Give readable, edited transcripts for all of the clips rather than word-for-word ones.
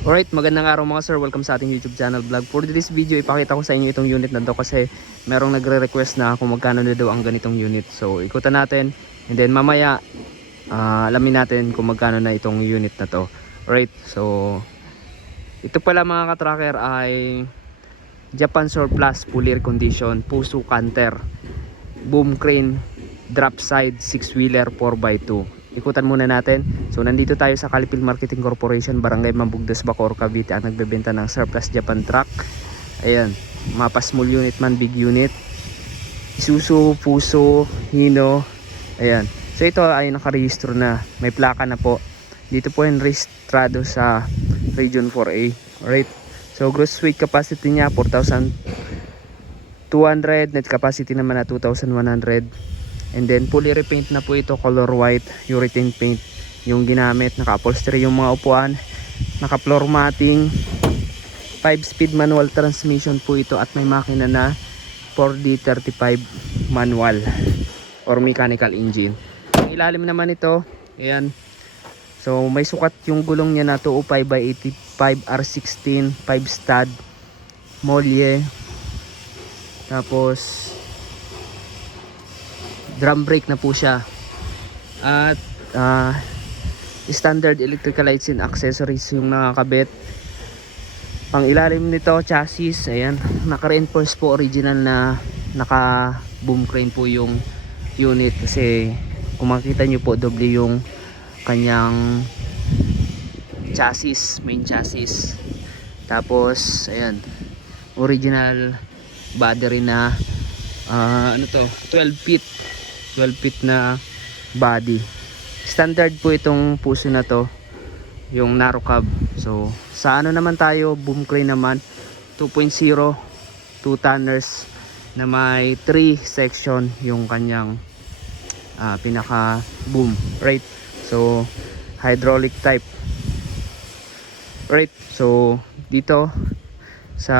Alright, magandang araw mga sir. Welcome sa ating YouTube channel vlog. For this video, ipakita ko sa inyo itong unit na to kasi merong nagre-request na kung magkano na daw ang ganitong unit. So, ikutan natin and then mamaya alamin natin kung magkano na itong unit na to. Alright, so ito pala mga ka-tracker ay Japan Surplus Full Air Condition Puso Canter Boom Crane Drop Side 6-wheeler 4x2. Ikutan muna natin. So nandito tayo sa Calipil Marketing Corporation, Barangay Mambugdas, Bacoor, Cavite, ang nagbebenta ng surplus Japan truck. Ayan, mapa small unit man, big unit, Isuzu, Fuso, Hino. Ayan. So ito ay nakarehistro na, may plaka na po. Dito po yung rehistrado sa Region 4A. Alright. So gross weight capacity niya 4,200, net capacity naman na 2,100. And then fully repaint na po ito, color white, urethane paint yung ginamit. Naka-upholstery yung mga upuan, naka floor matting, 5-speed manual transmission po ito at may makina na 4D35 manual or mechanical engine. Ang ilalim naman ito, ayan. So may sukat yung gulong niya na 205/85 R16 5 stud molye, tapos drum brake na po siya at standard electrical lights and accessories yung nakakabit. Ang ilalim nito chassis, ayan, naka-reinforce po, original na naka boom crane po yung unit kasi kung makita nyo po doble yung kanyang chassis, main chassis. Tapos ayan, original battery na 12 feet na body. Standard po itong Puso na to, yung narrow cab. So sa ano naman tayo, boom crane naman 2.0, 2 tonners na may 3 section yung kanyang pinaka boom, right? So hydraulic type, right? So dito sa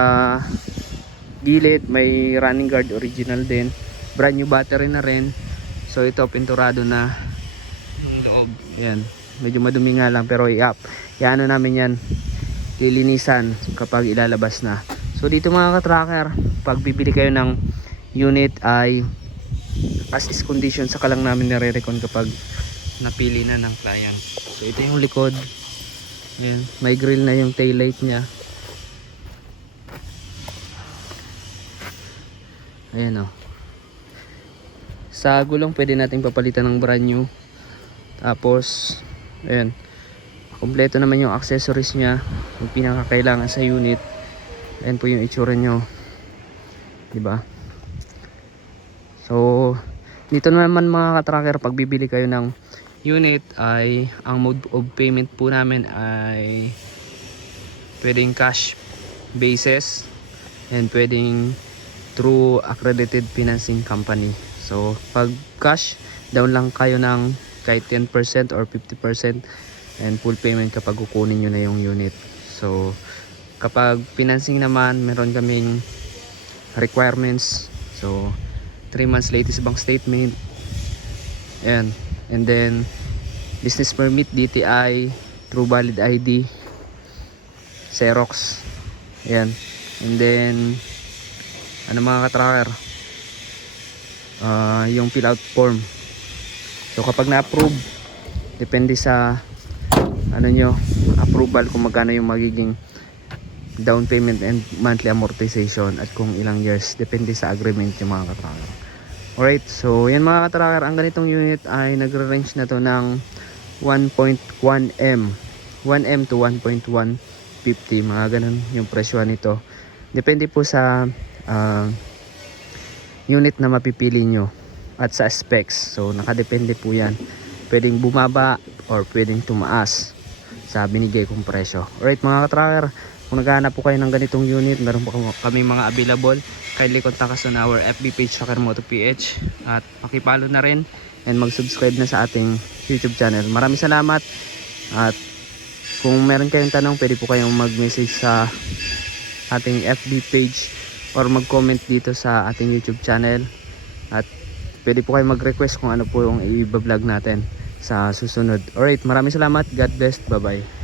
gilid may running guard, original din, brand new battery na rin. So ito pinturado na yung loob. Ayan, medyo madumi nga lang pero i-ano namin yan, lilinisan kapag ilalabas na. So dito mga ka-tracker, pag bibili kayo ng unit ay as is condition saka lang namin nire-recon kapag napili na ng client. So ito yung likod. Ayan, may grill na yung tail light nya. Ayan o. Sa gulong pwede natin papalitan ng brand new. Tapos ayan, kompleto naman yung accessories nya, yung pinakakailangan sa unit. Ayan po yung itsura nyo, diba? So dito naman mga ka-tracker, pag bibili kayo ng unit ay ang mode of payment po namin ay pwedeng cash basis and pwedeng through accredited financing company. So pag cash, down lang kayo ng kahit 10% or 50% and full payment kapag kukunin nyo na yung unit. So kapag financing naman, meron kaming requirements. So 3 months latest bank statement, and then business permit, DTI, true valid ID, Xerox. Ayan. And then ano mga ka-tracker, yung fill out form. So kapag na-approve, depende sa ano nyo, approval, kung magkano yung magiging down payment and monthly amortization at kung ilang years, depende sa agreement yung mga ka-tracker. Alright, so yan mga ka-tracker, ang ganitong unit ay nagre-range na to ng 1.1M 1M to 1.150, mga ganun yung presyo nito. Depende po sa unit na mapipili nyo at sa specs. So nakadepende po yan, pwedeng bumaba or pwedeng tumaas sa binigay kong presyo. Alright mga ka-tracker, kung naghahanap po kayo ng ganitong unit, meron po kami mga available. Kindly contact us on our FB page, Tracker Moto PH, at pakipalo na rin and mag-subscribe na sa ating YouTube channel. Maraming salamat, at kung meron kayong tanong, pwede po kayong mag-message sa ating FB page or mag-comment dito sa ating YouTube channel, at pwede po kayong mag-request kung ano po yung i-vlog natin sa susunod. Alright, maraming salamat. God bless. Bye bye.